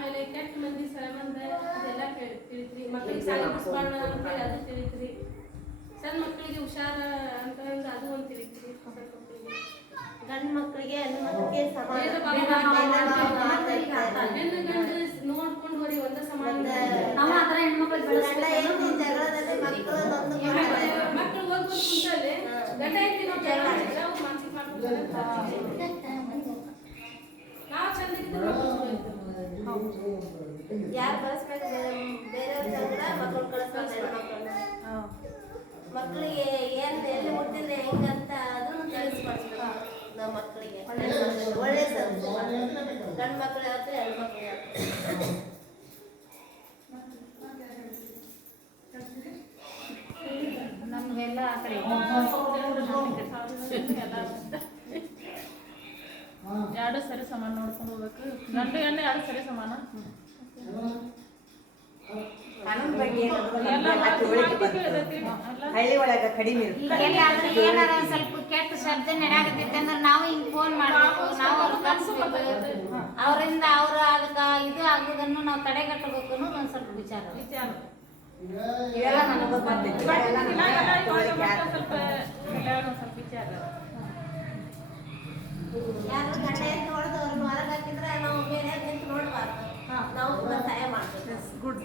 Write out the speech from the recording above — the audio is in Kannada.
ಆಮೇಲೆ ಕೆಟ್ಟ ಮಂದಿ ಸಂಬಂಧ ಅದೆಲ್ಲ ತಿಳಿತ್ರಿ. ಮಕ್ಕಳಿಗೆ ಸಾಲಿ ಬಿಡಿಸ್ಬಾರ್ದು ಅಂತೇಳಿ ಅದು ತಿಳಿತ್ರಿ. ಸಣ್ಣ ಮಕ್ಕಳಿಗೆ ಹುಷಾರ ಅಂತ ಅದು ಒಂದು ತಿಳಿತ್ರಿ. ಗಂಡು ಮಕ್ಕಳಿಗೆ ಹೆಣ್ಣು ಮಕ್ಕಳಿಗೆ ಹೆಣ್ಣು ಗಂಡು ನೋಡ್ಕೊಂಡು ಹೋರಿ ಒಂದ ಸಮಾನ. ನಾವು ಆತರ ಹೆಣ್ಮಕ್ಳಿಗೆ ಜಗಳದಲ್ಲಿ ಮಕ್ಕಳು ಹೋಗ್ಬೋದು ಕುಂತಲ್ಲಿ ಗಂಡ ಹೆಂಡತಿ ನಾವು ಜಗಳ ಮಾಡಿದ್ರೆ ಅವ್ರು ಮಾನಸಿಕ ಮಾಡ್ಕೊತಾರೆ. ನಾವು ಚಂದಿದ್ರೆ ಯಾರು ಕಳಿಸ್ಬೇಕು ಬೇರೆಯವ್ರ ಜಗಳ ಮಕ್ಕಳು ಕಳಿಸ್ಬೇಕು. ಹೆಣ್ಮಕ್ಳು ಮಕ್ಕಳಿಗೆ ಏನ್ ಎಲ್ಲಿ ಮುಟ್ಟಿದ್ರೆ ಹೆಂಗಂತ ಅದನ್ನು ತಿಳಿಸ್ಕೊಡ್ಬೇಕು ನಾವು ಮಕ್ಕಳಿಗೆ. ಒಳ್ಳೆ ಗಂಡು ಮಕ್ಕಳು ಯಾವತ್ತು ಹೆಣ್ಮಕ್ಳು ನಮ್ಗೆಲ್ಲ ಆ ಕಡೆ ಎರಡು ಸರಿ ಸಮಾನ ನೋಡ್ಕೊಂಡು ಹೋಗ್ಬೇಕು. ಗಂಡು ಹೆಣ್ಣು ಎರಡು ಸರಿ ಸಮಾನ. ಹಳ್ಳಿ ಒಳಗ ಕಡಿಮೆ ಏನಾರ ಸ್ವಲ್ಪ ಕೆಟ್ಟ ಶಬ್ದ ನಡೆಯಾಗತ್ತೈತೆ ಅಂದ್ರೆ ನಾವು ಹಿಂಗ್ ಫೋನ್ ಮಾಡ್ಬೇಕು, ನಾವು ಅವ್ರು ಕಲ್ಸ್ಬೇಕು. ಅವರಿಂದ ಅವ್ರು ಅದಕ್ಕೆ ಇದು ಆಗೋದನ್ನು ನಾವು ತಡೆಗಟ್ಟಬೇಕು ಅನ್ನೋದು ಒಂದು ಸ್ವಲ್ಪ ವಿಚಾರ. ಇವೆಲ್ಲ ನನಗೆ ಗೊತ್ತೈತಿ. ಸ್ವಲ್ಪ ವಿಚಾರ. ಯಾರು ಗಂಡ ಎದ್ದು ಹೊಡೆದು ಅವ್ರನ್ನ ಹೊರಗೆ ಹಾಕಿದ್ರೆ ನಾವು ಬೇರೆ ನಿಂತು ನೋಡ್ಬಾರ್ದು. ನಾವು ಕೂಡ ಸಹಾಯ ಮಾಡ್ಬೇಕು. ಗುಡ್.